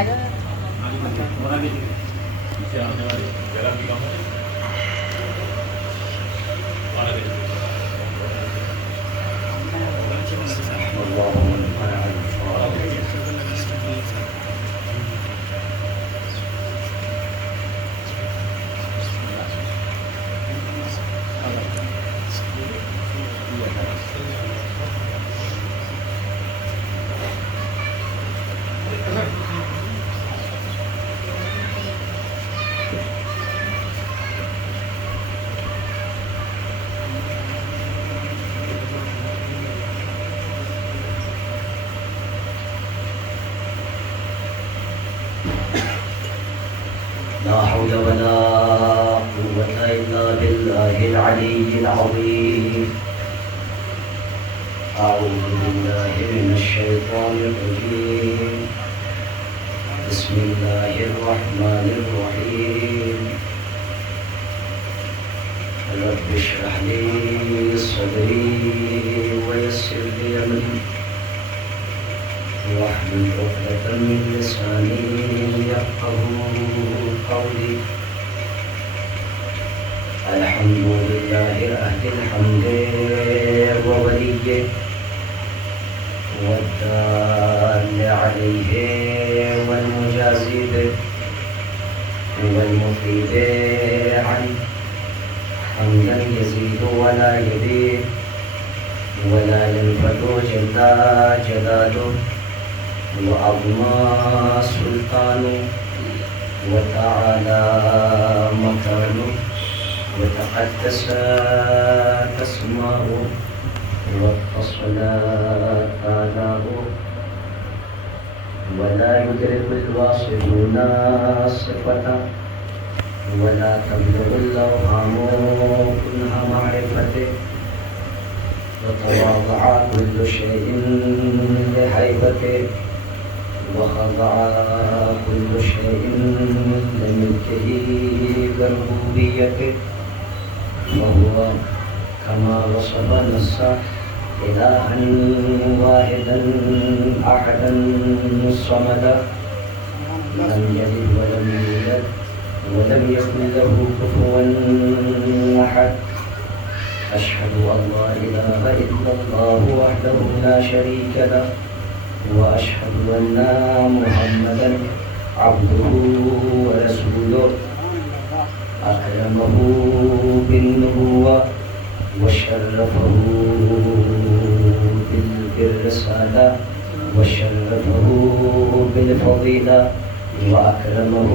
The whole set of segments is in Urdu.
آ جاؤ. لا حول ولا قوة إلا بالله العلي العظيم. أعوذ بالله من الشيطان الرجيم. بسم الله الرحمن الرحيم. رب اشرح لي صدري ويسر لي أمري واحلل عقدة من لساني يفقهوا قولي. الحمد لله أهل الحمد ووليه والدال عليه والمجازي به والمفيد عنه حمدا يزيد ولا يزيد ولا ينفد جل جلاله وعظم سلطانه وتعالى مكانه وتقدس اسماؤه واتصل آلاؤه ولا يدرك الواصفون صفته ولا تبلغ الأوهام كنها معرفته. وتواضع كل شيء لهيبته وخضع كل شيء لملكه بربوبيته. وهو كما وصف نفسه إلها واحدا أحدا صمدا لم يلد ولم يولد ولم يكن له كفوا أحد. أشهد أن لا إله إلا الله وحده لا شريك له وأشهد أن محمدا عبده ورسوله أكرمه بالنبوة وشرفه بالرسالة وشرفه بالفضيلة وأكرمه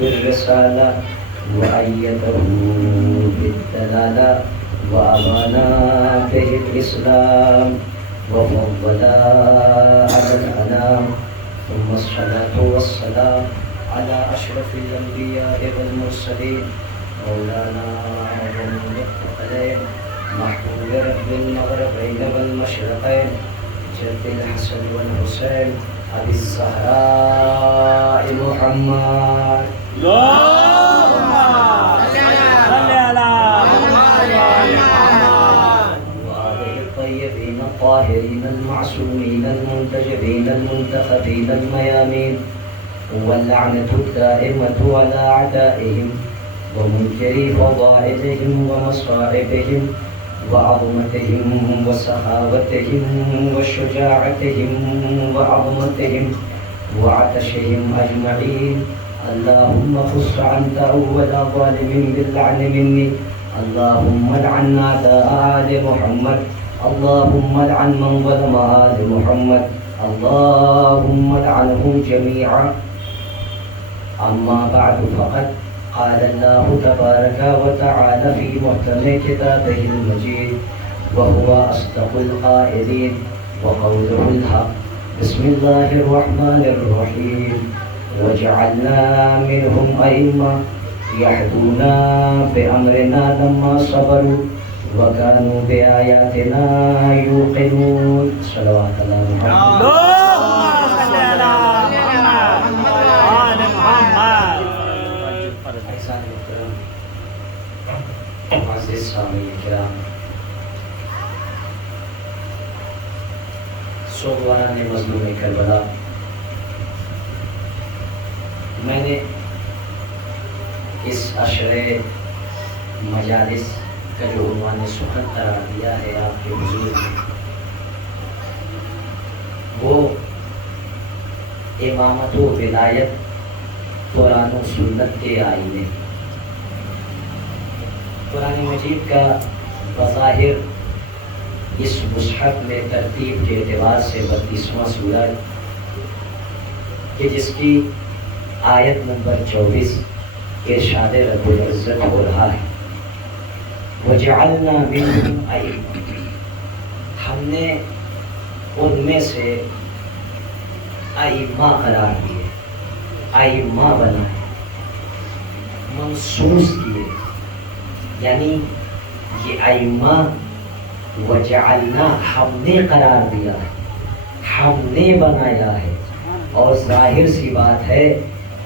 بالرسالة وأيده بالدلالة وأبانا به الإسلام وفضل على الأنام. ثم الصلاة والسلام على أشرف الأنبياء والمرسلين مولانا محمد الثقلين محبوب رب المغربين والمشرقين جد الحسن والحسين أبي الزهراء محمد. اللهم صل على وآله الطيبين الطاهرين المعصومين المنتجبين المنتخبين الميامين. واللعنة الدائمة على أعدائهم ومنكري فضائلهم ومصائبهم وعظمتهم وسخاوتهم وشجاعتهم وعظمتهم وعطشهم أجمعين. اللهم خص عنك أول ظالم باللعن مني. اللهم لعن أعداء آل محمد. اللهم لعن من ظلم آل محمد. اللهم لعنهم جميعا. أما بعد فقد قال الله تبارك وتعالى في محكم كتابه المجيد وهو أصدق القائلين وقوله الحق. بسم الله الرحمن الرحيم. وجعلنا منهم أئمة يهدون بأمرنا لما صبروا وكانوا بآياتنا يوقنون. صلوات الله محمد. اللهم صل على محمد وآل محمد. احسان محترم معزز سامعین کرام، سوگواران مظلوم کربلا میں نے اس عشرے مجالس کا جو عنوان سخن قرار دیا ہے آپ کے حضور میں، وہ امامت و ولایت قرآن و سنت کے آئینے۔ قرآن مجید کا بظاہر اس مصحف میں ترتیب کے اعتبار سے 32واں سورہ کہ جس کی آیت نمبر 24 ارشاد رب العزت ہو رہا ہے وَجَعَلْنَا مِنْهُمْ أَئِمَّةً، ہم نے ان میں سے ائمہ قرار دیے، ائمہ بنائے، منصوص کیے، یعنی یہ ائمہ وجعلنا ہم نے قرار دیا ہے، ہم نے بنایا ہے۔ اور ظاہر سی بات ہے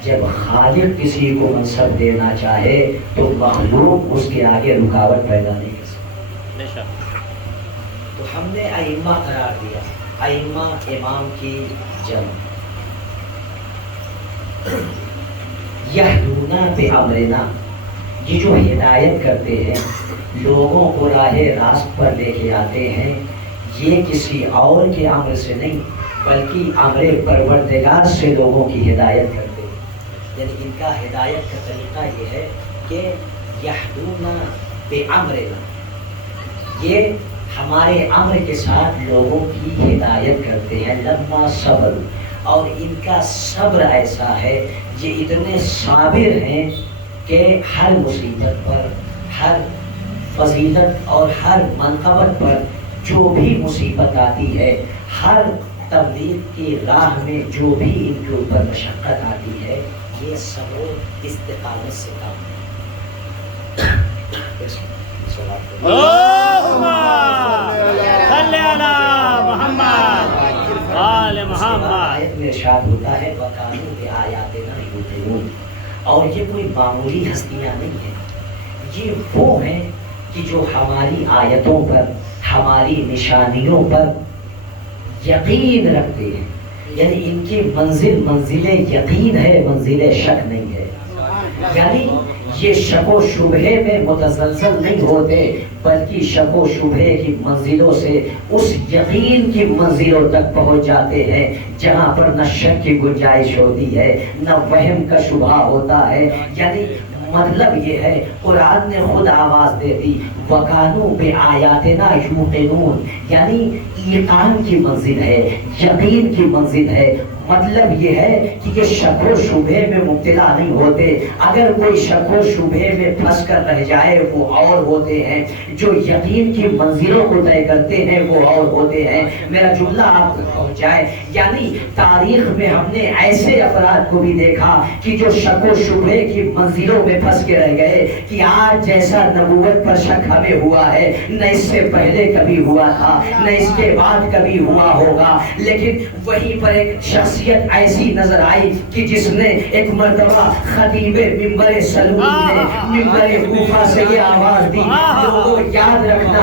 جب خالق کسی کو منصب دینا چاہے تو مخلوق اس کے آگے رکاوٹ پیدا نہیں کر سکتا۔ تو ہم نے ائمہ قرار دیا، ائمہ امام کی جمع، یہدون بامرنا، یہ جو ہدایت کرتے ہیں، لوگوں کو راہ راست پر لے کے آتے ہیں، یہ کسی اور کے امر سے نہیں بلکہ امر پروردگار سے لوگوں کی ہدایت کرتے ہیں۔ یعنی ان کا ہدایت کا طریقہ یہ ہے کہ یہدون بامرنا، یہ ہمارے امر کے ساتھ لوگوں کی ہدایت کرتے ہیں۔ لما صبر، اور ان کا صبر ایسا ہے، یہ اتنے صابر ہیں کہ ہر مصیبت پر، ہر فضیلت اور ہر منقبت پر جو بھی مصیبت آتی ہے، ہر تبلیغ کی راہ میں جو بھی ان کے اوپر مشقت آتی ہے، یہ صبر و استقامت سے کام ہے۔ اللہم صلی علی محمد آل محمد۔ آیت میں ارشاد ہوتا ہے وَقَالُوا بِآيَاتِنَا يُوقِنُونَ، اور یہ کوئی معمولی ہستیاں نہیں ہیں، یہ وہ ہیں کہ جو ہماری آیتوں پر، ہماری نشانیوں پر یقین رکھتے ہیں۔ یعنی ان کی منزل منزل یقین ہے، منزل شک نہیں ہے۔ یعنی یہ شک و شبہے میں متزلزل نہیں ہوتے بلکہ شک و شبہے کی منزلوں سے اس یقین کی منزلوں تک پہنچ جاتے ہیں جہاں پر نہ شک کی گنجائش ہوتی ہے، نہ وہم کا شبہ ہوتا ہے۔ یعنی مطلب یہ ہے قرآن نے خود آواز دے دی وَقَالُوا بِآيَاتِنَا يُوقِنُونَ، یعنی ایقان کی منزل ہے، یقین کی منزل ہے۔ مطلب یہ ہے کہ یہ شک و شبہے میں مبتلا نہیں ہوتے۔ اگر کوئی شک و شبہے میں پھنس کر رہ جائے وہ اور ہوتے ہیں، جو یقین کی منزلوں کو طے کرتے ہیں وہ اور ہوتے ہیں۔ میرا جملہ آپ تک پہنچ جائے، یعنی تاریخ میں ہم نے ایسے افراد کو بھی دیکھا کہ جو شک و شبہے کی منزلوں میں پھنس کے رہ گئے کہ آج جیسا نبوت پر شک ہمیں ہوا ہے نہ اس سے پہلے کبھی ہوا تھا، نہ اس کے بعد کبھی ہوا ہوگا۔ لیکن وہیں پر ایک شخصیت ایسی نظر آئی کہ جس نے ایک مرتبہ خطیب منبر سلوم نے منبر کوفہ سے یہ آواز دی لوگوں یاد رکھنا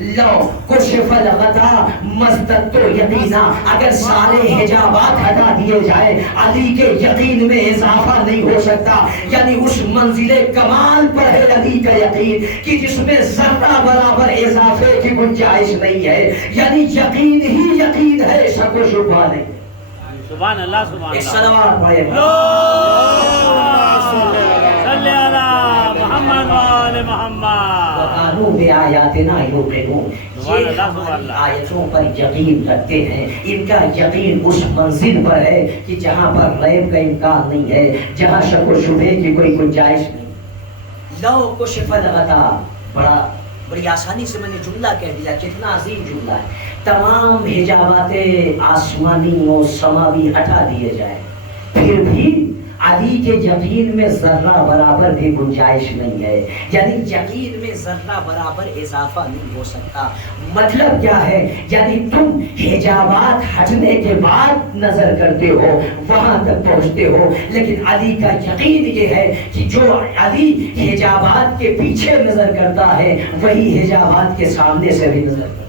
لو کشف الغطا مزددت یقینا، اگر سارے حجابات ہٹا دیے جائے علی کے یقین میں اضافہ نہیں ہو سکتا۔ یعنی اس منزل کمال پر ہے علی کا یقین کہ جس میں ذرہ برابر اضافے کی گنجائش نہیں ہے۔ یعنی یقین ہی یقین ہے، شک و شبہ نہیں۔ سبحان اللہ سبحان ایک اللہ۔ صلوات پڑھے صلی علی محمد وآل محمد۔ وَقَالُوا بِآيَاتِنَا يُوقِنُونَ، یہ ہماری آیتوں پر یقین رکھتے ہیں۔ ان کا یقین اس منزل پر ہے کہ جہاں پر ریب کا امکان نہیں ہے، جہاں شک و شبہے کی کوئی گنجائش نہیں۔ لو کشف الغطا، بڑی آسانی سے میں نے جملہ کہہ دیا، کتنا عظیم جملہ ہے۔ تمام حجابات آسمانی و سماوی ہٹا دیے جائیں پھر بھی علی کے یقین میں ذرہ برابر بھی گنجائش نہیں ہے، یعنی یقین میں ذرہ برابر اضافہ نہیں ہو سکتا۔ مطلب کیا ہے؟ یعنی تم حجابات ہٹنے کے بعد نظر کرتے ہو، وہاں تک پہنچتے ہو، لیکن علی کا یقین یہ ہے کہ جو علی حجابات کے پیچھے نظر کرتا ہے وہی حجابات کے سامنے سے بھی نظر کرتا ہے۔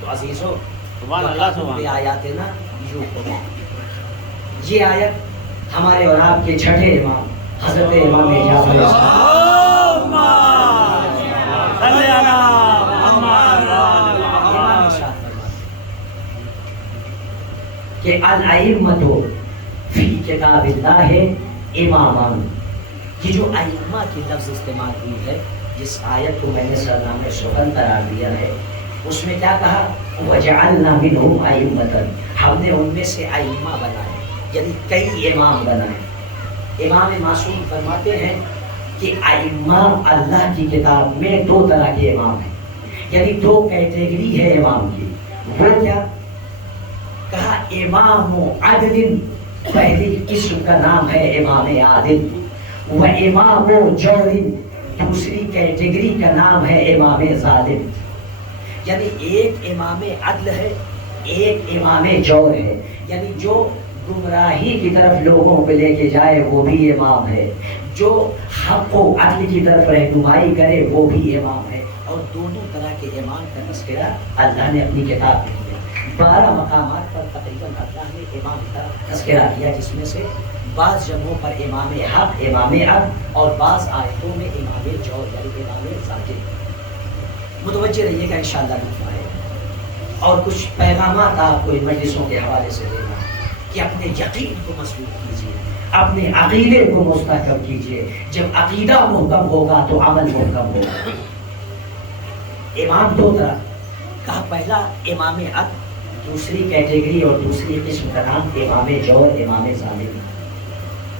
تو عزیزو، سبحان اللہ سبحان اللہ۔ آیات نا یہ آیت ہمارے اور آپ کے چھٹے امام حضرت امام اعجاز علیہ السلام صلی علی محمد امام ارشاد کہ الائمۃ فی کتاب اللہ امامان، یہ جو ائمہ کی لفظ استعمال ہوئی ہے، جس آیت کو میں نے سرنامہ سخن قرار دیا ہے، اس میں کیا کہا؟ وَجَعَلْنَا مِنْهُمْ أَئِمَّةً، ہم نے ان میں سے ائمہ بنائے، یعنی کئی امام بنائے۔ امام معصوم فرماتے ہیں کہ ائمہ اللہ کی کتاب میں دو طرح کے امام ہیں، یعنی دو کیٹیگری ہے امام کی۔ وہ کیا کہا؟ امام عدل، پہلی قسم کا نام ہے امام عادل، وہ امام جور، دوسری کیٹیگری کا نام ہے امام ظالم۔ یعنی ایک امام عدل ہے، ایک امام جور ہے، یعنی جو گمراہی کی طرف لوگوں کو لے کے جائے وہ بھی امام ہے، جو حق و عدل کی طرف رہنمائی کرے وہ بھی امام ہے۔ اور دونوں طرح کے امام کا تذکرہ اللہ نے اپنی کتاب میں کیا۔ 12 مقامات پر تقریباً اللہ نے امام کا تذکرہ کیا، جس میں سے بعض جگہوں پر امام حق، امام عدل، اور بعض آیتوں میں امام جور یعنی امام ظالم۔ متوجہ رہیے گا انشاءاللہ لطف آئے۔ اور کچھ پیغامات آپ کو ان مجلسوں کے حوالے سے دینا کہ اپنے یقین کو مضبوط کیجیے، اپنے عقیدے کو مستحکم کیجیے۔ جب عقیدہ محکم ہوگا تو عمل محکم ہوگا۔ امام دو طرح کا، پہلا امام عدل، دوسری کیٹیگری اور دوسری قسم کا نام امام جور، امام ظالم۔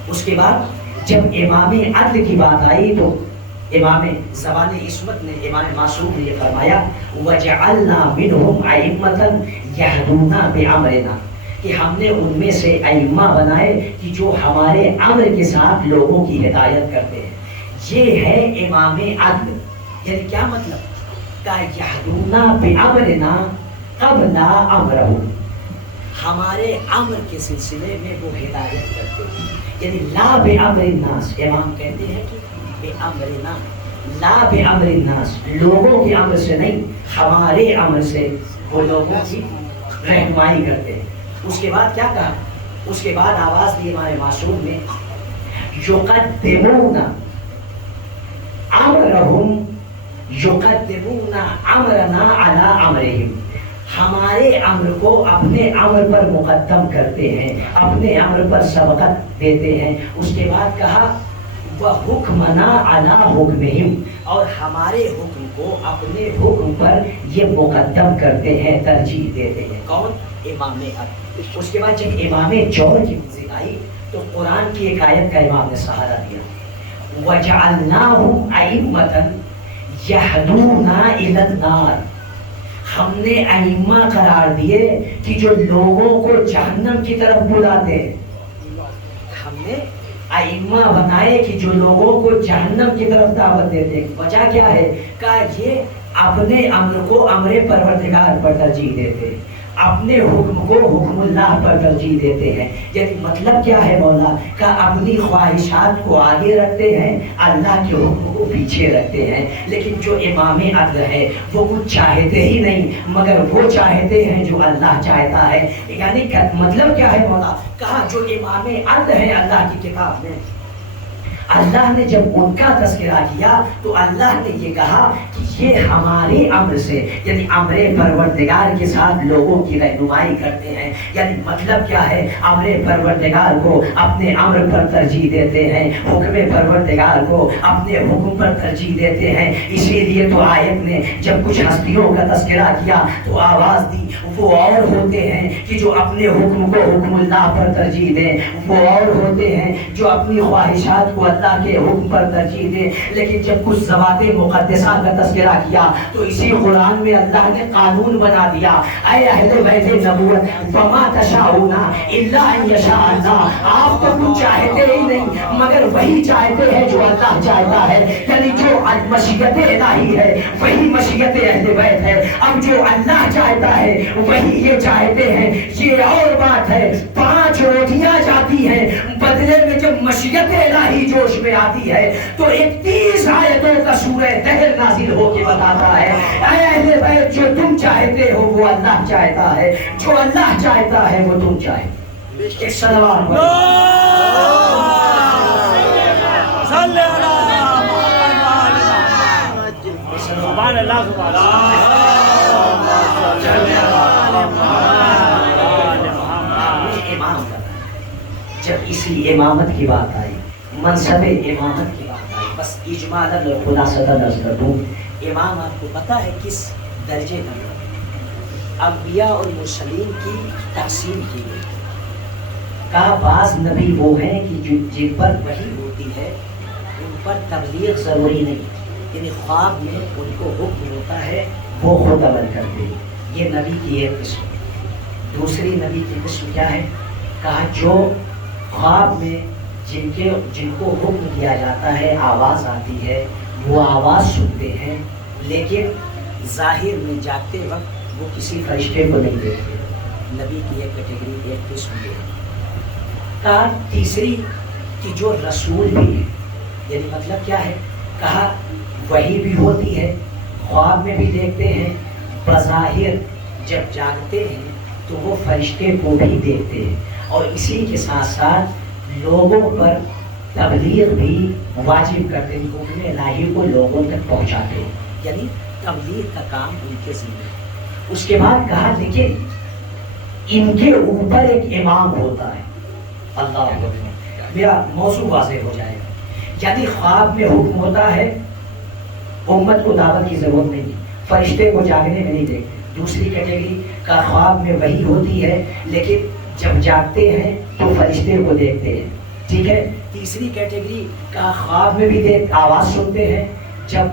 اس کے بعد جب امام عدل کی بات آئی تو امام زبان عصمت نے، امام معصوم نے یہ فرمایا وَجَعَلْنَا مِنْهُمْ أَئِمَّةً يَهْدُونَ بِأَمْرِنَا، کہ ہم نے ان میں سے ائمہ بنائے کہ جو ہمارے امر کے ساتھ لوگوں کی ہدایت کرتے ہیں۔ یہ ہے امام عدل۔ یعنی کیا مطلب؟ کہ یہدونا بِأَمْرِنَا قبل امرہم، ہمارے امر کے سلسلے میں وہ ہدایت کرتے ہیں۔ یعنی لا بِأَمْرِ النَّاسِ، امام کہتے ہیں کہ بِأَمْرِنَا، لا بِأَمْرِ النَّاسِ، لوگوں کے امر سے نہیں، ہمارے امر سے وہ لوگوں کی رہنمائی کرتے ہیں۔ اس کے بعد کیا کہا؟ اس کے بعد آواز دی ہمارے معصوم نے یقدمون امرہم یقدمون امرنا علی امرہم، ہمارے امر کو اپنے امر پر مقدم کرتے ہیں، اپنے امر پر سبقت دیتے ہیں۔ اس کے بعد کہا وَحُکْمَنَا عَلَىٰ حُکْمِهِمْ، اور ہمارے حکم کو اپنے حکم پر یہ مقدم کرتے ہیں، ترجیح دیتے ہیں۔ کون؟ امام عدل۔ اس کے بعد جب امام جور کی منزل آئی تو قرآن کی ایک آیت کا امام نے سہارا دیا وَجَعَلْنَاهُمْ أَئِمَّةً يَهْدُونَ إِلَى النَّارِ، ہم نے ائمہ قرار دیے کہ جو لوگوں کو جہنم کی طرف بلاتے ہیں۔ ہم نے ائمہ بنائے کہ جو لوگوں کو جہنم کی طرف دعوت دیتے ہیں۔ وجہ کیا ہے؟ کہ یہ اپنے امر کو امر پروردگار پر ترجیح دیتے ہیں، اپنے حکم کو حکم اللہ پر ترجیح دیتے ہیں۔ یعنی مطلب کیا ہے مولا؟ کہ اپنی خواہشات کو آگے رکھتے ہیں، اللہ کے حکم کو پیچھے رکھتے ہیں۔ لیکن جو امام عدل ہے وہ کچھ چاہتے ہی نہیں مگر وہ چاہتے ہیں جو اللہ چاہتا ہے۔ یعنی مطلب کیا ہے مولا؟ کہا جو امام عدل ہے اللہ کی کتاب میں، اللہ نے جب ان کا تذکرہ کیا تو اللہ نے یہ کہا کہ یہ ہمارے امر سے یعنی امر پروردگار کے ساتھ لوگوں کی رہنمائی کرتے ہیں۔ یعنی مطلب کیا ہے؟ امر پروردگار کو اپنے امر پر ترجیح دیتے ہیں، حکم پروردگار کو اپنے حکم پر ترجیح دیتے ہیں۔ اسی لیے تو آیت نے جب کچھ ہستیوں کا تذکرہ کیا تو آواز دی وہ اور ہوتے ہیں کہ جو اپنے حکم کو حکم اللہ پر ترجیح دیں، وہ اور ہوتے ہیں جو اپنی خواہشات کو اللہ کے حکم پر ترجیح دیں۔ لیکن جب کچھ ذوات مقدسہ کا تذکرہ کیا تو اسی قرآن میں اللہ نے قانون بنا دیا، اے اہل بیت نبوت وما تشاءون الا ان یشاء اللہ، آپ تو کچھ چاہتے ہی نہیں مگر وہی چاہتے ہیں جو اللہ چاہتا ہے۔ یعنی جو مشیت الہی ہے وہی مشیت اہل بیت ہے۔ اب جو اللہ چاہتا ہے وہی یہ چاہتے ہیں۔ یہ اور بات ہے، 5 روٹیاں جاتی ہیں بدلے میں جب مشیت الہی جوش میں آتی ہے تو 31 آیتوں کا سورہ دہر نازل ہو کے بتاتا ہے اے اہل بیت جو تم چاہتے ہو وہ اللہ چاہتا ہے، جو اللہ چاہتا ہے وہ تم چاہتے۔ ایک صلوات صلی علی محمد سبحان اللہ سبحان اللہ امام کا جب اسی امامت کی بات آئی منصب امامت کی بات آئی بس اجمالاً اور خلاصتاً عرض کر دوں امام آپ کو پتہ ہے کس درجے کا ہے انبیاء اور مرسلین کی تقسیم کی گئی کہا بعض نبی وہ ہیں کہ جن پر وحی ہوتی ہے ان پر تبلیغ ضروری نہیں یعنی خواب میں ان کو حکم ہوتا ہے وہ خود عمل کرتے ہیں یہ نبی کی ایک قسم دوسری نبی کی قسم کیا ہے کہا جو خواب میں جن کو حکم دیا جاتا ہے آواز آتی ہے وہ آواز سنتے ہیں لیکن ظاہر میں جاگتے وقت وہ کسی فرشتے کو نہیں دیکھتے نبی کی ایک کیٹیگری ایک قسم ہے کہا تیسری کہ جو رسول بھی ہے یعنی مطلب کیا ہے کہا وحی بھی ہوتی ہے خواب میں بھی دیکھتے ہیں بظاہر جب جاگتے ہیں تو وہ فرشتے کو بھی دیکھتے ہیں اور اسی کے ساتھ ساتھ لوگوں پر تبلیغ بھی واجب کرتے ہیں حکم الہی کو لوگوں تک پہنچاتے ہیں یعنی تبلیغ کا کام ان کے ذمہ ہے اس کے بعد کہا لیکن ان کے اوپر ایک امام ہوتا ہے اللہ میرا موضوع واضح ہو جائے گا یعنی خواب میں حکم ہوتا ہے امت کو دعوت کی ضرورت نہیں فرشتے کو جاگنے میں نہیں دیکھتے دوسری کیٹیگری کا خواب میں وہی ہوتی ہے لیکن جب جاگتے ہیں تو فرشتے کو دیکھتے ہیں ٹھیک ہے تیسری کیٹیگری کا خواب میں بھی آواز سنتے ہیں جب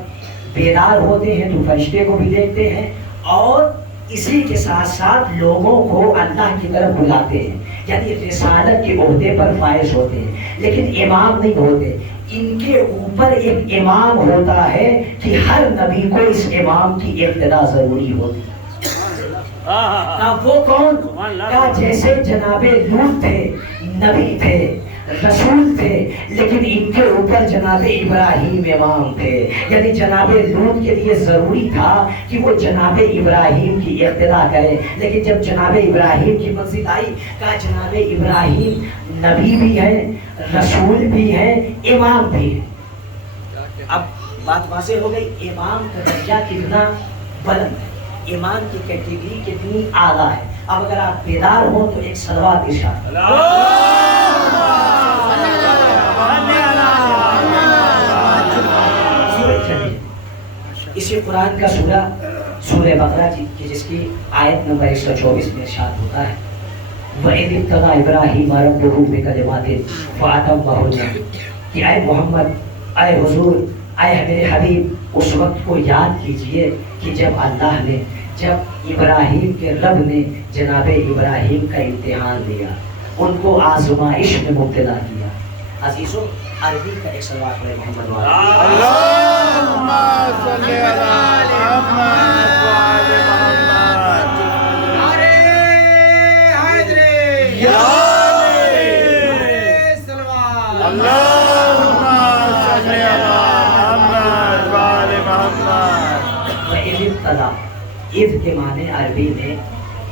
بیدار ہوتے ہیں تو فرشتے کو بھی دیکھتے ہیں اور اسی کے ساتھ ساتھ لوگوں کو اللہ کی طرف بلاتے ہیں یعنی رسالت کے عہدے پر فائز ہوتے ہیں لیکن امام نہیں ہوتے ان کے اوپر ایک امام ہوتا ہے کہ ہر نبی کو اس امام کی اقتدا ضروری ہوتی ہے وہ کون جیسے جناب لوط تھے نبی تھے رسول تھے لیکن ان کے اوپر جناب ابراہیم امام تھے یعنی جناب لوط کے لیے ضروری تھا کہ وہ جناب ابراہیم کی اقتدا کرے لیکن جب جناب ابراہیم کی منزل آئی کہا جناب ابراہیم نبی بھی ہے رسول بھی ہے امام بھی ہے اب بات واضح ہو گئی امام کا درجہ کتنا بلند ہے امام کی کیٹیگری کتنی اعلیٰ ہے اب اگر آپ بیدار ہوں تو ایک صلوات ارشاد اسی قرآن کا سورہ بقرہ جس کی آیت نمبر 124 میں ارشاد ہوتا ہے وَإِذِ ابْتَلَىٰ إِبْرَاهِيمَ رَبُّهُ بِكَلِمَاتٍ فَأَتَمَّهُنَّ کہ اے محمد اے حضور اے میرے حبیب اس وقت کو یاد کیجئے کہ جب اللہ نے جب ابراہیم کے رب نے جناب ابراہیم کا امتحان لیا ان کو آزمائش میں مبتلا کیا عزیزوں عربی کا ایک صلوات پڑھے محمد اللہم صلی علی محمد وعلی محمد ارے حیدری یا سلوات اللہم صلی علی محمد وعلی محمد وَإِذِ ابْتَلَىٰ اذ کے معنی عربی میں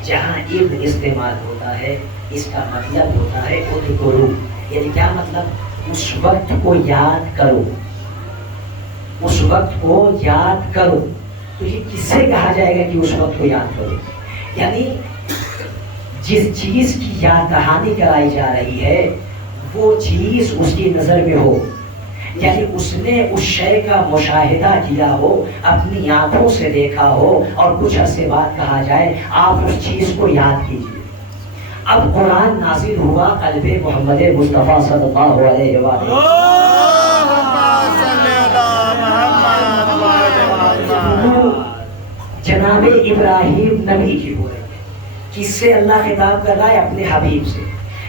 جہاں اذ استعمال ہوتا ہے اس کا مطلب ہوتا ہے اذکروا یعنی کیا مطلب اس وقت کو یاد کرو اس وقت کو یاد کرو تو یہ کس سے کہا جائے گا کہ اس وقت کو یاد کرو یعنی جس چیز کی یاد دہانی کرائی جا رہی ہے وہ چیز اس کی نظر میں ہو یعنی اس نے اس شے کا مشاہدہ کیا ہو اپنی آنکھوں سے دیکھا ہو اور کچھ عرصے بعد کہا جائے آپ اس چیز کو یاد کیجیے اب قرآن نازل ہوا قلب محمد مصطفیٰ صلی اللہ علیہ وآلہ جناب ابراہیم نبی کی ہو رہی ہے کس سے اللہ خطاب کر رہا ہے اپنے حبیب سے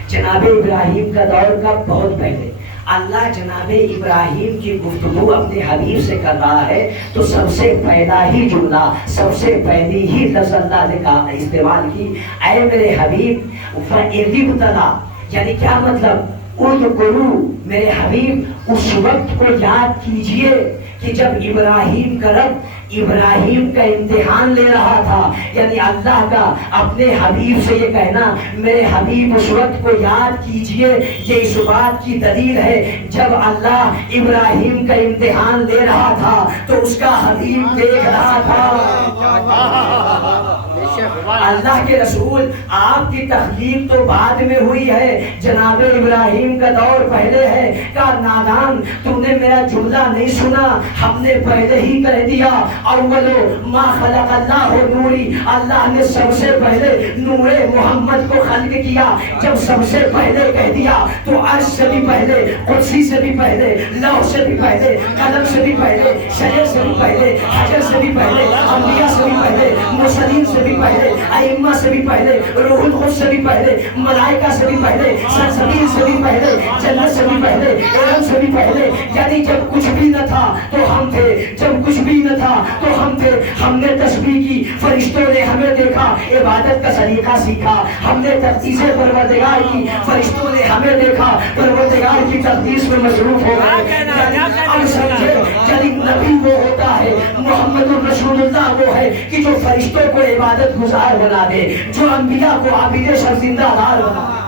جناب ابراہیم کا دور کا بہت پہلے اللہ جناب ابراہیم کی گفتگو اپنے حبیب سے کر رہا ہے تو سب سے پہلا ہی جملہ سب سے پہلی ہی لفظ اللہ نے کہا استعمال کی اے میرے حبیب فَإِذِ ابْتَلَىٰ یعنی کیا مطلب اذکروا میرے حبیب اس وقت کو یاد کیجئے کہ جب ابراہیم کا رب ابراہیم کا امتحان لے رہا تھا، یعنی اللہ کا اپنے حبیب سے یہ کہنا میرے حبیب اس وقت کو یاد کیجئے، یہ اس بات کی دلیل ہے جب اللہ ابراہیم کا امتحان لے رہا تھا تو اس کا حبیب دیکھ رہا تھا۔ اللہ کے رسول آپ کی تخلیق تو بعد میں ہوئی ہے، جناب ابراہیم کا دور پہلے ہے۔ کہا نادان تم نے میرا جملہ نہیں سنا، ہم نے پہلے ہی کہہ دیا اولو ما خلق اللہ نوری، اللہ نے سب سے پہلے نور محمد کو خلق کیا۔ جب سب سے پہلے کہہ دیا تو عرش سے بھی پہلے، قدسی سے بھی پہلے، لوح سے بھی پہلے، قلم سے بھی پہلے، شجر سے بھی پہلے، حجر سے بھی پہلے، انبیاء سے بھی پہلے، مرسلین سے بھی پہلے، ائمہ سے بھی پہلے، روح القدس سے بھی پہلے، ملائکہ سے بھی پہلے، سلسبیل سے بھی پہلے، جنت سے بھی پہلے، علم سے بھی پہلے، یعنی جب کچھ بھی نہ تھا تو ہم تھے، جب کچھ بھی نہ تھا تو ہم تھے۔ ہم نے تسبیح کی، فرشتوں نے ہمیں دیکھا، عبادت کا سلیقہ سیکھا۔ ہم نے تقدیس پروردگار کی، فرشتوں نے ہمیں دیکھا، پروردگار کی تقدیس میں مصروف ہو گئے۔ اب سمجھے یعنی نبی وہ ہوتا ہے، محمد الرسول اللہ وہ ہے کہ جو فرشتوں کو عبادت گزار بنا دے، جو انبیاء کو عابد شرزندہ دار بنا دے۔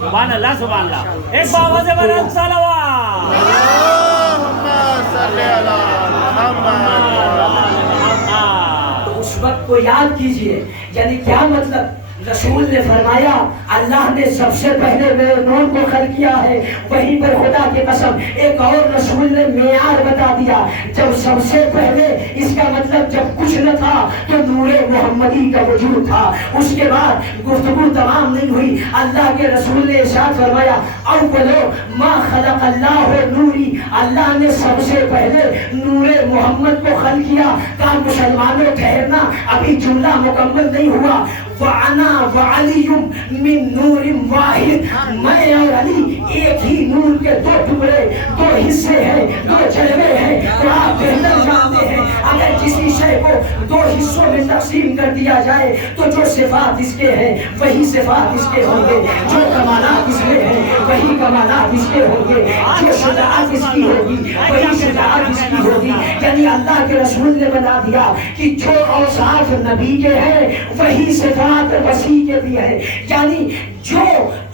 سبحان اللہ سبحان اللہ، ایک باوازِ بلند صلوات۔ اللہم صلی علی محمد۔ تو اس وقت کو یاد کیجئے، یعنی کیا مطلب؟ رسول نے فرمایا اللہ نے سب سے پہلے میرے نور کو خلق کیا ہے۔ وہیں پر خدا کی قسم ایک اور رسول نے معیار بتا دیا، جب سب سے پہلے اس کا مطلب جب کچھ نہ تھا تو نور محمدی کا وجود تھا۔ اس کے بعد گفتگو تمام نہیں ہوئی، اللہ کے رسول نے ارشاد فرمایا اولو ما خلق اللہ نوری، اللہ نے سب سے پہلے نور محمد کو خلق کیا۔ کہا مسلمانوں ٹھہرنا، ابھی جملہ مکمل نہیں ہوا۔ وَأَنَا وَعَلِيٌّ مِّن نُورٍ وَاحِدٍ، میں اور علی ایک ہی نور کے دو ٹکڑے، دو حصے ہیں، دو جلوے ہیں۔ تو آپ بہتر جانتے ہیں اگر کسی شے کو دو حصوں میں تقسیم کر دیا جائے تو جو صفات اس کے ہیں وہی صفات اس کے ہوں گے، جو کمالات اس میں ہیں وہی کمالات اس کے ہوں گے، جو شجاعت اس کی ہوگی وہی شجاعت اس کی ہوگی۔ یعنی اللہ کے رسول نے بتا دیا کہ جو اوصاف نبی کے ہیں وہی صفات وسیع کے بھی ہے، یعنی جو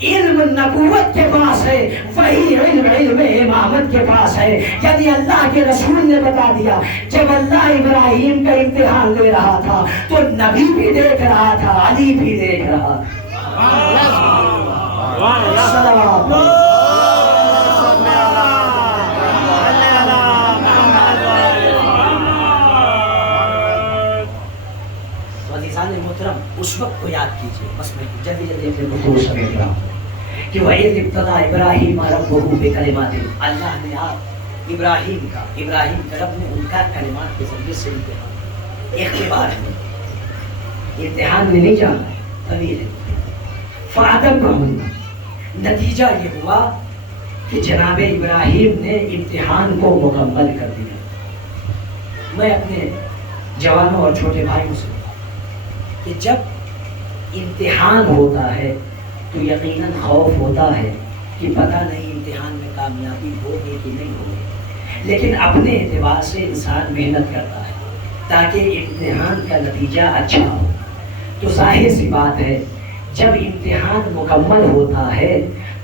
علم نبوت کے پاس ہے وہی علم امامت کے پاس ہے۔ یعنی اللہ کے رسول نے بتا دیا جب اللہ ابراہیم کا امتحان لے رہا تھا تو نبی بھی دیکھ رہا تھا، علی بھی دیکھ رہا تھا۔ محترم اس وقت کو یاد کیجئے، بس میں جلدی جلدی اپنے گفتگو سمیٹ رہا ہوں کہ وَإِذِ ابْتَلَىٰ إِبْرَاهِيمَ رَبُّهُ بِكَلِمَاتٍ، اللہ نے آپ ابراہیم کا رب نے ان کا کلمات کے ذریعے سے اختبار ہے، امتحان میں نہیں جانا طویل ہے۔ فَعَتَمَّهُ، نتیجہ یہ ہوا کہ جناب ابراہیم نے امتحان کو مکمل کر دیا۔ میں اپنے جوانوں اور چھوٹے بھائیوں سے کہ جب امتحان ہوتا ہے تو یقیناً خوف ہوتا ہے کہ پتہ نہیں امتحان میں کامیابی ہوگی کہ نہیں ہوگی، لیکن اپنے اعتبار سے انسان محنت کرتا ہے تاکہ امتحان کا نتیجہ اچھا ہو۔ تو ظاہر سی بات ہے جب امتحان مکمل ہوتا ہے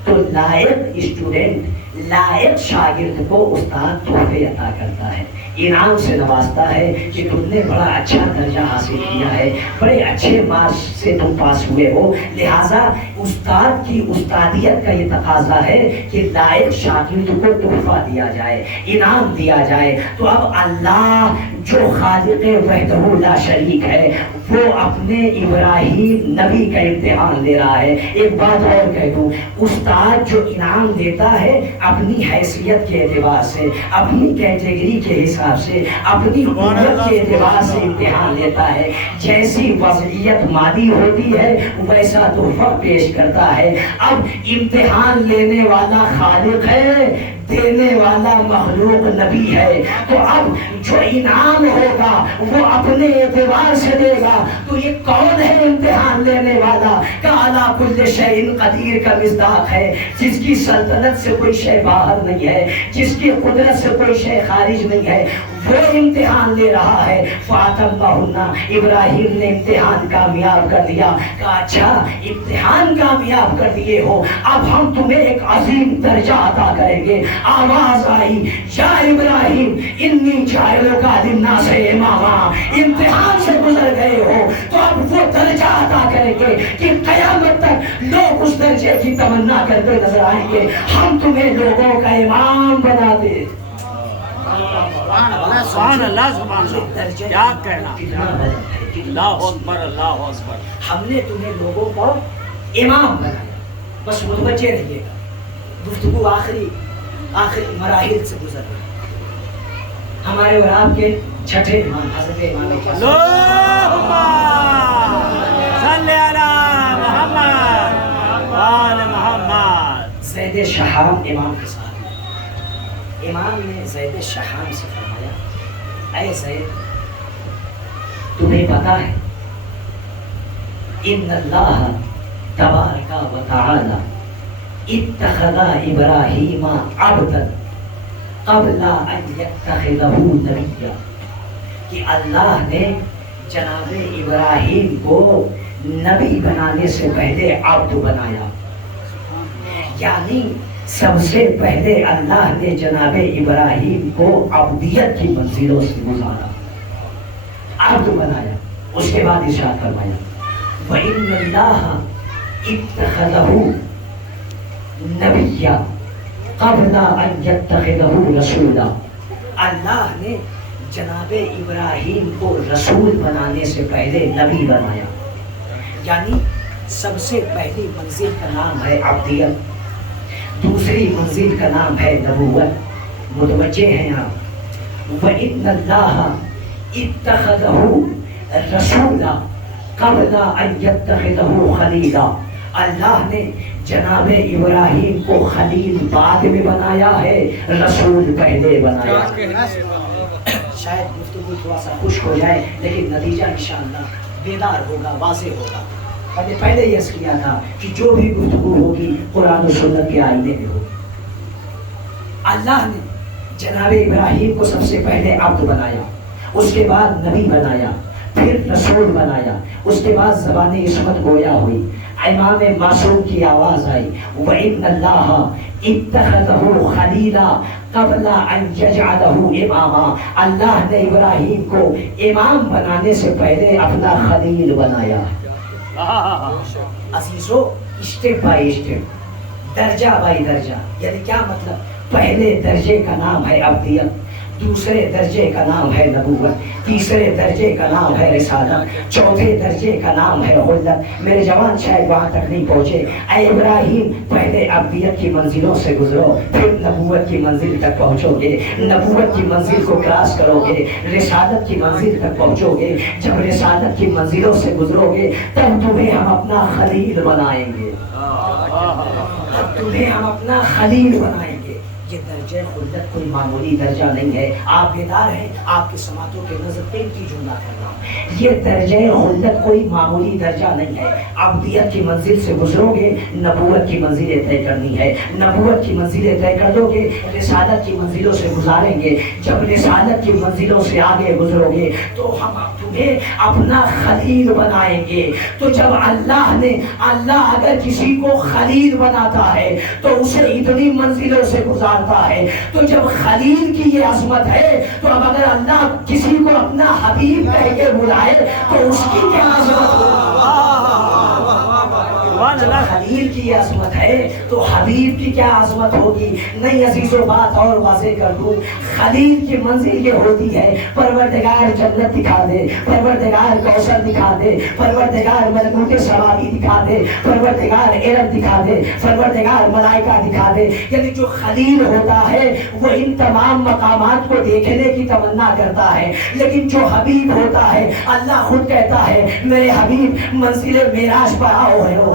تو لائق اسٹوڈنٹ، لائق شاگرد کو استاد تحفے عطا کرتا ہے، انعام سے نوازتا ہے کہ تم نے بڑا اچھا درجہ حاصل کیا ہے، بڑے اچھے مارکس سے تم پاس ہوئے ہو، لہٰذا استاد کی استادیت کا یہ تقاضا ہے کہ لائق شاگرد کو تحفہ دیا جائے، انعام دیا جائے۔ تو اب اللہ جو خالق وحدہ لا شریک ہے وہ اپنے ابراہیم نبی کا امتحان لے رہا ہے۔ ایک بات اور کہہ دوں، استاد جو انعام دیتا ہے اپنی حیثیت کے اعتبار سے، اپنی کیٹیگری کے حساب سے، اپنی قوت کے اعتبار سے امتحان لیتا ہے۔ جیسی وضعیت مادی ہوتی ہے ویسا تحفہ پیش کرتا ہے۔ اب امتحان لینے والا خالق ہے، دینے والا اعلیٰ مخلوق نبی ہے، تو اب جو انعام ہوگا وہ اپنے اعتبار سے دے گا۔ تو یہ کون ہے امتحان لینے والا؟ کہ علی کل شیء قدیر کا مصداق ہے، جس کی سلطنت سے کوئی شے باہر نہیں ہے، جس کی قدرت سے کوئی شے خارج نہیں ہے، وہ امتحان لے رہا ہے۔ فَأَتَمَّهُنَّ، ابراہیم نے امتحان کامیاب کر دیا۔ کہا اچھا امتحان کامیاب کر دیے ہو، اب ہم تمہیں ایک عظیم درجہ عطا کریں گے۔ آواز آئی یا ابراہیم انی جاعلک للناس اماما، امتحان سے گزر گئے ہو تو اب وہ درجہ عطا کریں گے کہ قیامت تک لوگ اس درجے کی تمنا کرتے نظر آئیں گے، ہم تمہیں لوگوں کا امام بنا دے۔ سبحان اللہ سبحان اللہ، کیا کہنا، اللہ اکبر اللہ اکبر۔ ہم نے تمہیں لوگوں کو امام بنایا۔ بس متوجہ رہیے گا، گفتگو آخری مراحل سے گزر رہی ہے۔ ہمارے اور آپ کے چھٹے امام حضرت امام جعفر، اللہم صلی علی محمد وآل محمد۔ زید شہام امام کے ساتھ ہیں۔ امام نے زید شہام سے فرمایا اے زید تمہیں پتا ہے ان اللہ تبارک و تعالی اتخذ ابراہیم عبدا قبل ان یتخذہ نبیا، کہ اللہ نے جناب ابراہیم کو نبی بنانے سے پہلے عبد بنایا، یعنی سب سے پہلے اللہ نے جناب ابراہیم کو عبدیت کی منزلوں سے گزارا، عبد بنایا۔ اس کے بعد ارشاد فرمایا وَإِنَّ اللَّهَ اتَّخَذَهُ نَبِيًّا قَبْلَ أَن يَتَّخِذَهُ رَسُولًا، اللہ نے جناب ابراہیم کو رسول بنانے سے پہلے نبی بنایا، یعنی سب سے پہلی منزل کا نام ہے عبدیت، دوسری منزل کا نام ہے نبوت۔ متوجہ ہیں آپ؟ وَإِنَّ اللَّهَ اتَّخَذَهُ رَسُولًا قَبْلَ أَن يَتَّخِذَهُ خَلِيلًا، اللہ نے جناب ابراہیم کو خلیل بعد میں بنایا ہے، رسول پہلے بنایا۔ شاید گفتگو تھوڑا سا خشک ہو جائے لیکن نتیجہ انشاءاللہ بیدار ہوگا، واضح ہوگا۔ میں نے پہلے یہ کیا تھا کہ جو بھی گفتگو ہوگی قرآن و سنت کے آئینے میں ہوگی۔ اللہ نے جناب ابراہیم کو سب سے پہلے عبد بنایا، اس کے بعد نبی بنایا، پھر رسول بنایا، اس کے بعد زبان عصمت گویا ہوئی، امام معصوم کی آواز آئی وَإِنَّ اللَّهَ اتَّخَذَهُ خَلِيلًا قَبْلَ أَن يَجْعَلَهُ إِمَامًا، اللہ نے ابراہیم کو امام بنانے سے پہلے اپنا خلیل بنایا۔ عزیزو اسٹیپ بائی اسٹیپ، درجہ بائی درجہ، یعنی کیا مطلب؟ پہلے درجے کا نام ہے عبدیت، دوسرے درجے کا نام ہے نبوت، تیسرے درجے کا نام ہے رسالت، چوتھے درجے کا نام ہے خلت۔ میرے جوان شاید وہاں تک نہیں پہنچے۔ اے ابراہیم پہلے عبدیت کی منزلوں سے گزرو، پھر نبوت کی منزل تک پہنچو گے، نبوت کی منزل کو کراس کرو گے، رسالت کی منزل تک پہنچو گے، جب رسالت کی منزلوں سے گزرو گے تب تمہیں ہم اپنا خلیل بنائیں گے، تب تمہیں ہم اپنا خلیل بنائیں گے۔ یہ درجہ خلت کوئی معمولی درجہ نہیں ہے۔ آپ بیدار ہیں؟ آپ کے سماعتوں کے نظر قیمتی جملہ کر رہا ہوں، یہ درجہ خلت کوئی معمولی درجہ نہیں ہے۔ عبدیت کی منزل سے گزرو گے، نبوت کی منزلیں طے کرنی ہے، نبوت کی منزلیں طے کر دو گے، رسالت کی منزلوں سے گزاریں گے، جب رسالت کی منزلوں سے آگے گزرو گے تو ہم تمہیں اپنا خلیل بنائیں گے۔ تو جب اللہ اگر کسی کو خلیل بناتا ہے تو اسے اتنی منزلوں سے گزارتا ہے، تو جب خلیل کی یہ عظمت ہے تو اب اگر اللہ کسی کو اپنا حبیب کہہ کے بلائے تو اس کی کیا عظمت ہوگی؟ خلیل کی یہ عظمت ہے تو حبیب کی کیا عظمت ہوگی؟ نہیں عزیزو، بات اور واضح کر دوں، خلیل کی منزل یہ ہوتی ہے پروردگار جنت دکھا دے، پروردگار کوثر دکھا دے، پروردگار ملکوت سماوی دکھا دے، پروردگار علم دکھا دے، پروردگار ملائکہ دکھا دے۔ یعنی جو خلیل ہوتا ہے وہ ان تمام مقامات کو دیکھنے کی تمنا کرتا ہے، لیکن جو حبیب ہوتا ہے اللہ خود کہتا ہے میرے حبیب منزل معراج پر آؤ ہو،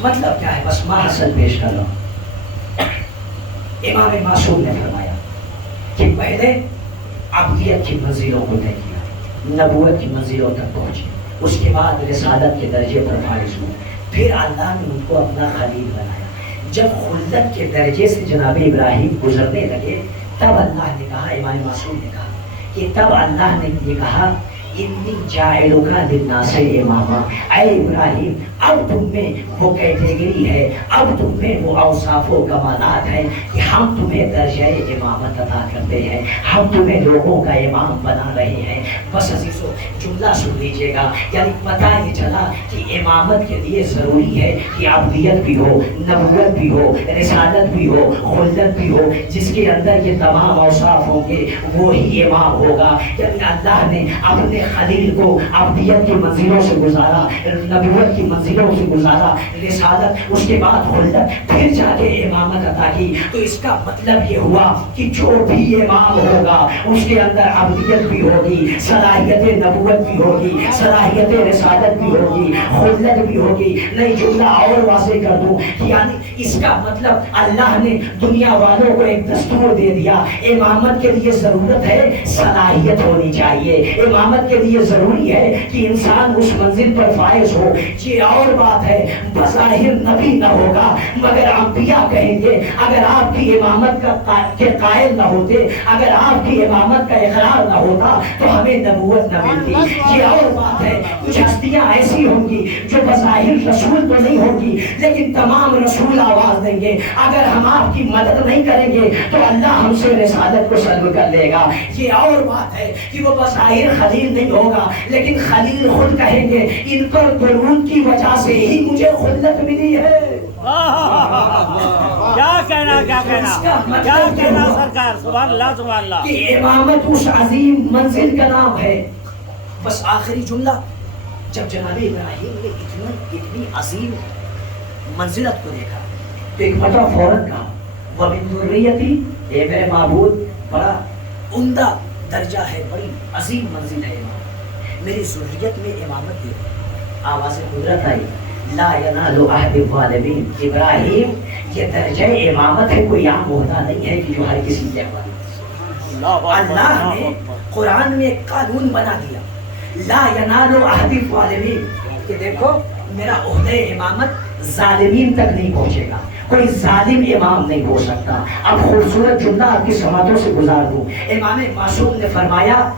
مطلب کیا ہے؟ بس ماحصل پیش کر رہا ہوں۔ امام معصوم نے فرمایا کہ پہلے عبدیت کی منزلوں کو طے کیا، نبوت کی منزلوں تک پہنچے، اس کے بعد رسالت کے درجے پر فائز ہوئے، پھر اللہ نے ان کو اپنا خلیل بنایا۔ جب خلت کے درجے سے جناب ابراہیم گزرنے لگے تب اللہ نے کہا، امام معصوم نے کہا کہ تب اللہ نے یہ کہا انی جاعلک للناس اماما، اے ابراہیم اب تم میں وہ کیٹیگری ہے، اب تم میں وہ اوصاف و کمالات ہیں کہ ہم تمہیں درجہ امامت عطا کرتے ہیں، ہم تمہیں لوگوں کا امام بنا رہے ہیں۔ بس عزیزو جملہ سن لیجیے گا، یعنی پتہ یہ چلا کہ امامت کے لیے ضروری ہے کہ عبدیت بھی ہو، نبوت بھی ہو، رسالت بھی ہو، خلت بھی ہو، جس کے اندر یہ تمام اوصاف ہوں گے وہی امام ہوگا۔ یعنی اللہ نے اپنے خلیل کو عبدیت کی منزلوں سے گزارا، نبوت کی منزلوں سے گزارا، رسالت، اس کے بعد خلت، پھر جا کے امامت عطا کی۔ تو اس کا مطلب یہ ہوا کہ جو بھی امام ہوگا اس کے اندر عبدیت بھی ہوگی، صلاحیت نبوت بھی ہوگی، صلاحیت رسالت بھی ہوگی، خلت بھی ہوگی۔ نہیں جملہ اور واضح کر دوں، یعنی اس کا مطلب اللہ نے دنیا والوں کو ایک دستور دے دیا، امامت کے لیے ضرورت ہے صلاحیت ہونی چاہیے، امامت کے لیے ضروری ہے کہ انسان اس منزل پر فائز ہو۔ یہ اور بات ہے، بظاہر نبی نہ ہوگا مگر انبیاء کہیں گے اگر آپ کی امامت کے قائل نہ ہوتے، اگر آپ کی امامت کا اقرار نہ ہوتا تو ہمیں نبوت نہ ملتی۔ یہ اور بات ہے، کچھ ہستیاں ایسی ہوں گی جو بظاہر رسول تو نہیں ہوگی لیکن تمام رسول آواز دیں گے اگر ہم آپ کی مدد نہیں کریں گے تو اللہ ہم سے رسالت کو سلب کر لے گا۔ یہ اور بات ہے کہ وہ بظاہر خلیل نہیں ہوگا لیکن خلیل خود کہیں گے ان پر درود کی وجہ سے ہی مجھے خلت ملی ہے۔ کیا کہنا سرکار، سبحان اللہ سبحان اللہ۔ کہ امامت اس عظیم منزل کا نام ہے۔ بس آخری جملہ، جب جناب ابراہیم نے اتنی عظیم منزلت کو دیکھا تو ایک بڑا فوراً کہا وَمِن ذُرِّيَّتِي، اے میرے معبود بڑا عمدہ درجہ ہے، بڑی عظیم منزل ہے امامت، میری ذریت میں امامت دے دو۔ آواز قدرت آئی لا ینال عہد الظالمین، ابراہیم یہ درجہ امامت ہے، کوئی عام عہدہ نہیں ہے کہ جو ہر کسی کے حوالے۔ اللہ نے قرآن میں ایک قانون بنا دیا لا ینال عہد الظالمین، کہ دیکھو میرا عہدہ امامت ظالمین تک نہیں پہنچے گا، کوئی ظالم امام نہیں ہو سکتا۔ اب خوبصورت جملہ آپ کی سماعتوں سے گزار دوں، امام معصوم نے فرمایا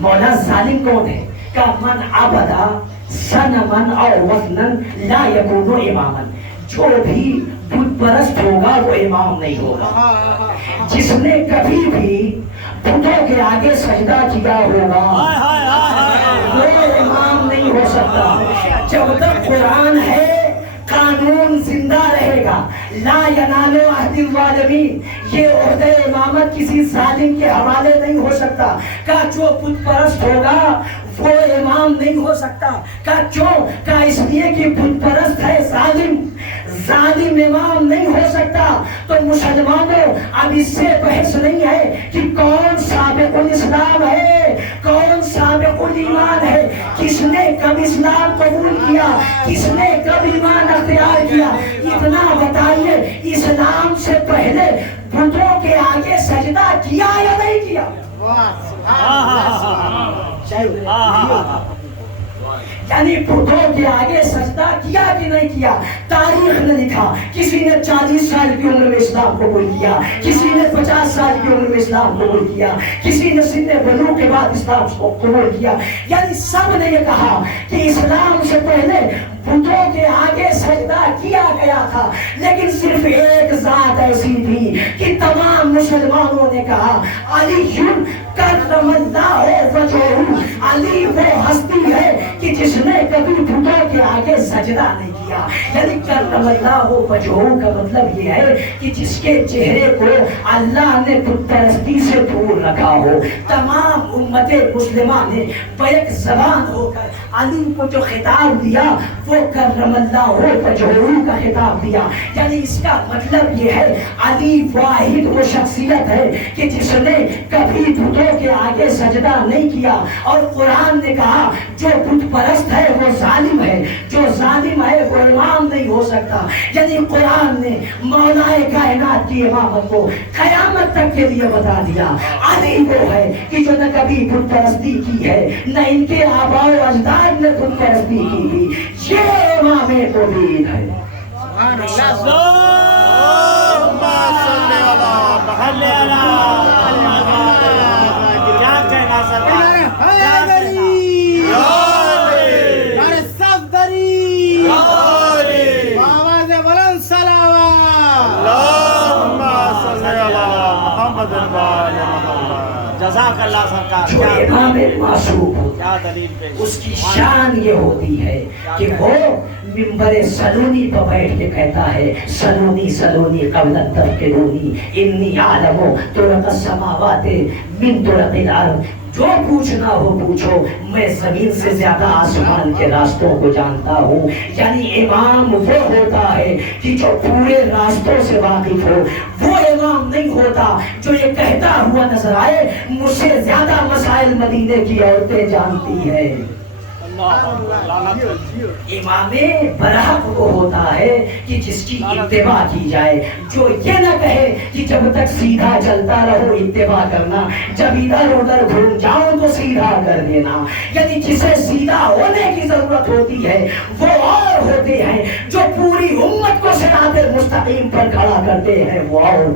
مولا ظالم کون ہے؟ کہ من عبدا صنما او وثنا لا یکون اماما، جو بھی بت پرست ہوگا وہ امام نہیں ہوگا۔ جس نے کبھی بھی بتوں کے آگے سجدہ کیا ہوگا وہ امام نہیں ہو سکتا۔ جب تک قرآن ہے قانون زندہ رہے گا۔ لا ینال عہد الظالمین، یہ عہدہ امامت کسی ظالم کے حوالے نہیں ہو سکتا۔ کہ جو بت پرست ہوگا وہ امام نہیں ہو سکتا۔ کہ کیوں؟ کہ اس لیے کہ بت پرست ہے ظالم، ظالم امام نہیں ہو سکتا۔ تو مسلمانوں اب اس سے بحث نہیں ہے کہ کون سابق الاسلام ہے، کون سابق الایمان ہے، کس نے کب اسلام قبول کیا، کس نے کب ایمان اختیار کیا۔ اتنا بتائیے اسلام سے پہلے بتوں کے آگے سجدہ کیا یا نہیں کیا؟ یعنی بتوں کے آگے سجدہ کیا کہ نہیں کیا؟ تاریخ نے لکھا کسی نے 40 سال کی عمر میں اسلام قبول کیا، کسی نے 50 سال کی عمر میں اسلام قبول کیا، کسی نے سن بلوغ کے بعد اسلام قبول کیا۔ یعنی سب نے یہ کہا کہ اسلام سے پہلے بتوں کے آگے سجدہ کیا گیا تھا، لیکن صرف ایک ذات ایسی تھی کہ تمام مسلمانوں نے کہا علی کرم اللہ وجہہ، علی وہ ہستی ہے کہ جس نے کبھی بتوں کے آگے سجدہ نہیں کیا۔ یعنی کرم اللہ وجہہ کا مطلب یہ ہے کہ جس کے چہرے کو اللہ نے بت پرستی سے دور رکھا ہو۔ تمام امت مسلمہ نے بیک زبان ہو کر علی کو جو خطاب دیا وہ کرم اللہ وجہہ کا خطاب دیا۔ یعنی اس کا مطلب یہ ہے علی واحد وہ شخصیت ہے کہ جس نے کبھی بتوں کے آگے سجدہ نہیں کیا۔ اور قرآن نے کہا جو بت پرست ہے وہ ظالم ہے، جو ظالم ہے وہ وہ امام نہیں ہو سکتا. یعنی قرآن نے مولائے کائنات کی امامت کو قیامت تک کے لیے بتا دیا. علی وہ ہے کہ جو نہ کبھی بت پرستی کی ہے نہ ان کے آباء و اجداد نے بت پرستی کی تھی. یہ امام توحید ہے. کیا کہنا سرکار؟ جزاک اللہ سرکار. جو امام معصوم ہوتا کیا دلیل پیش؟ اس کی شان یہ ہوتی ہے کہ وہ منبر سلونی پر بیٹھ کے کہتا ہے سلونی سلونی قبل تفکرونی انی عالم طرق السماوات من طرق الارض. جو پوچھنا ہو پوچھو میں زمین سے زیادہ آسمان کے راستوں کو جانتا ہوں. یعنی امام وہ ہوتا ہے کہ جو پورے راستوں سے واقف ہو. وہ امام نہیں ہوتا جو یہ کہتا ہوا نظر آئے مجھ سے زیادہ مسائل مدینے کی عورتیں جانتی ہیں. امام برحق وہ ہوتا ہے کہ جس کی اتباع کی جائے. جو یہ نہ کہے کہ جب تک سیدھا چلتا رہو اتباع کرنا, جب ادھر ادھر گھوم جاؤ تو سیدھا کر دینا. یعنی جسے سیدھا ہونے کی ضرورت ہوتی ہے وہ اور ہوتے ہیں جو پوری امت کو صراط مستقیم پر کھڑا کرتے ہیں. وہ اور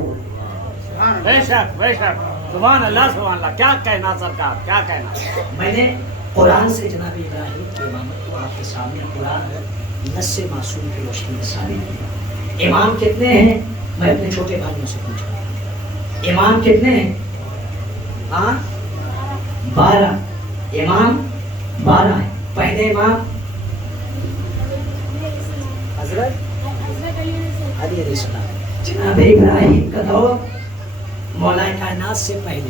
بے شک بے شک. سبحان اللہ سبحان اللہ. کیا کہنا سرکار, کیا کہنا؟ میں نے قرآن سے جناب ابراہیم کی امامت کو آپ کے سامنے قرآن نص معصوم کی روشنی میں ثابت کیا. امام کتنے ہیں؟ میں اپنے چھوٹے بھائیوں سے پوچھا امام کتنے ہیں؟ 12. امام 12 ہے. پہلے امام حضرت علی علیہ السلام. جناب ابراہیم کا دور مولا کائنات سے پہلے.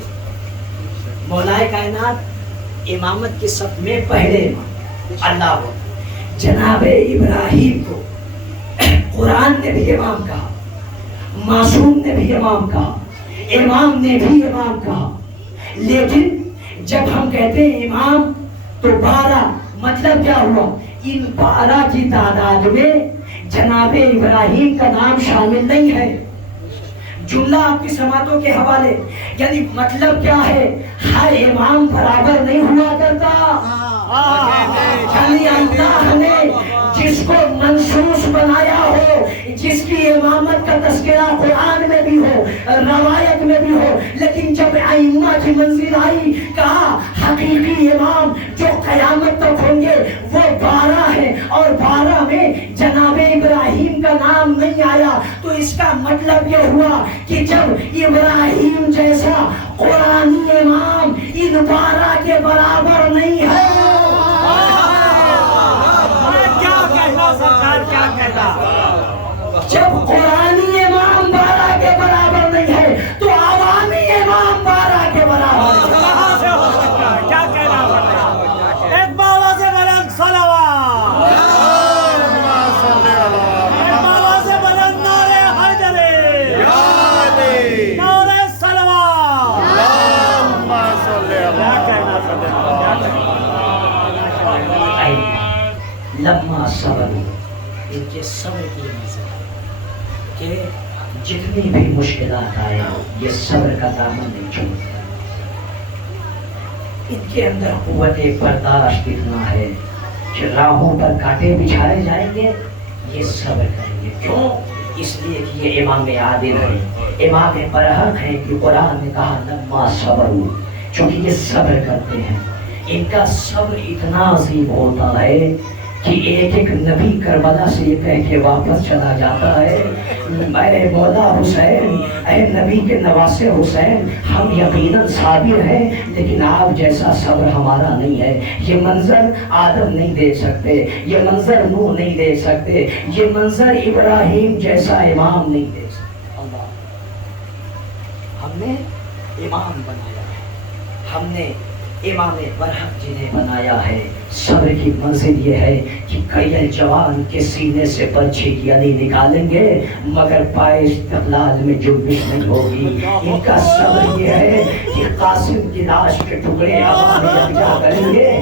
مولا کائنات امامت کے سب میں پہلے امام اللہ ہو. جناب ابراہیم کو قرآن نے بھی امام کہا, معصوم نے بھی امام کہا, امام نے بھی امام کہا. لیکن جب ہم کہتے ہیں امام تو 12 مطلب کیا ہوا؟ ان 12 کی تعداد میں جناب ابراہیم کا نام شامل نہیں ہے. جملہ آپ کی سماعتوں کے حوالے. یعنی مطلب کیا ہے؟ ہر امام برابر نہیں ہوا کرتا. یعنی اللہ نے جس کو منصوص بنایا ہو, جس کی امامت کا تذکرہ قرآن میں بھی ہو روایت میں بھی ہو, لیکن جب ائمہ کی منزل آئی کہا حقیقی امام جو قیامت تک ہوں گے وہ 12 ہیں اور 12 میں جناب ابراہیم کا نام نہیں آیا. تو اس کا مطلب یہ ہوا کہ جب ابراہیم جیسا قرآنی امام ان 12 کے برابر نہیں ہے. کیا کہنا سرکار, کیا کہنا؟ جب قرآنی امام 12 کے برابر نہیں ہے تو عوامی امام 12 کے برابر ہے. کہاں سے ہو سکتا ہے؟ کیا کہنا سرکار؟ ایک بابا سے بلند صلوات, ایک بابا سے بلند نعرے حیدری, نعرے صلوات. کیا کہنا سرکار, کیا کہنا؟ لما صبر, ان کے صبر کی نظر کہ جتنی بھی مشکلات آئے یہ صبر کا دامن نہیں چھوڑتا. ان کے اندر قوت برداشت اتنا ہے کہ راہوں پر کانٹے بچھائے جائیں گے یہ صبر کریں گے. کیوں؟ اس لیے کہ یہ امام عادل ہے, امام برحق ہے کہ قرآن نے کہا لما صبر, چونکہ یہ صبر کرتے ہیں. ان کا صبر اتنا عظیم ہوتا ہے کہ ایک ایک نبی کربلا سے یہ کہہ کے واپس چلا جاتا ہے اے مولا حسین, اے نبی کے نواسے حسین, ہم یقیناً صابر ہیں لیکن آپ جیسا صبر ہمارا نہیں ہے. یہ منظر آدم نہیں دیکھ سکتے, یہ منظر نوح نہیں دیکھ سکتے, یہ منظر ابراہیم جیسا امام نہیں دیکھ سکتے. اللہ, ہم نے امام بنایا ہے, ہم نے امام برحق جنہیں بنایا ہے. صبر کی منزل یہ ہے کہ کئی جوان کے سینے سے پرچے کی علی نکالیں گے مگر پائے استقلال میں جنبش نہیں ہوگی. ان کا صبر یہ ہے کہ قاسم کی لاش کے ٹکڑے ہوا میں یکجا کریں گے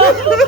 Ha ha ha!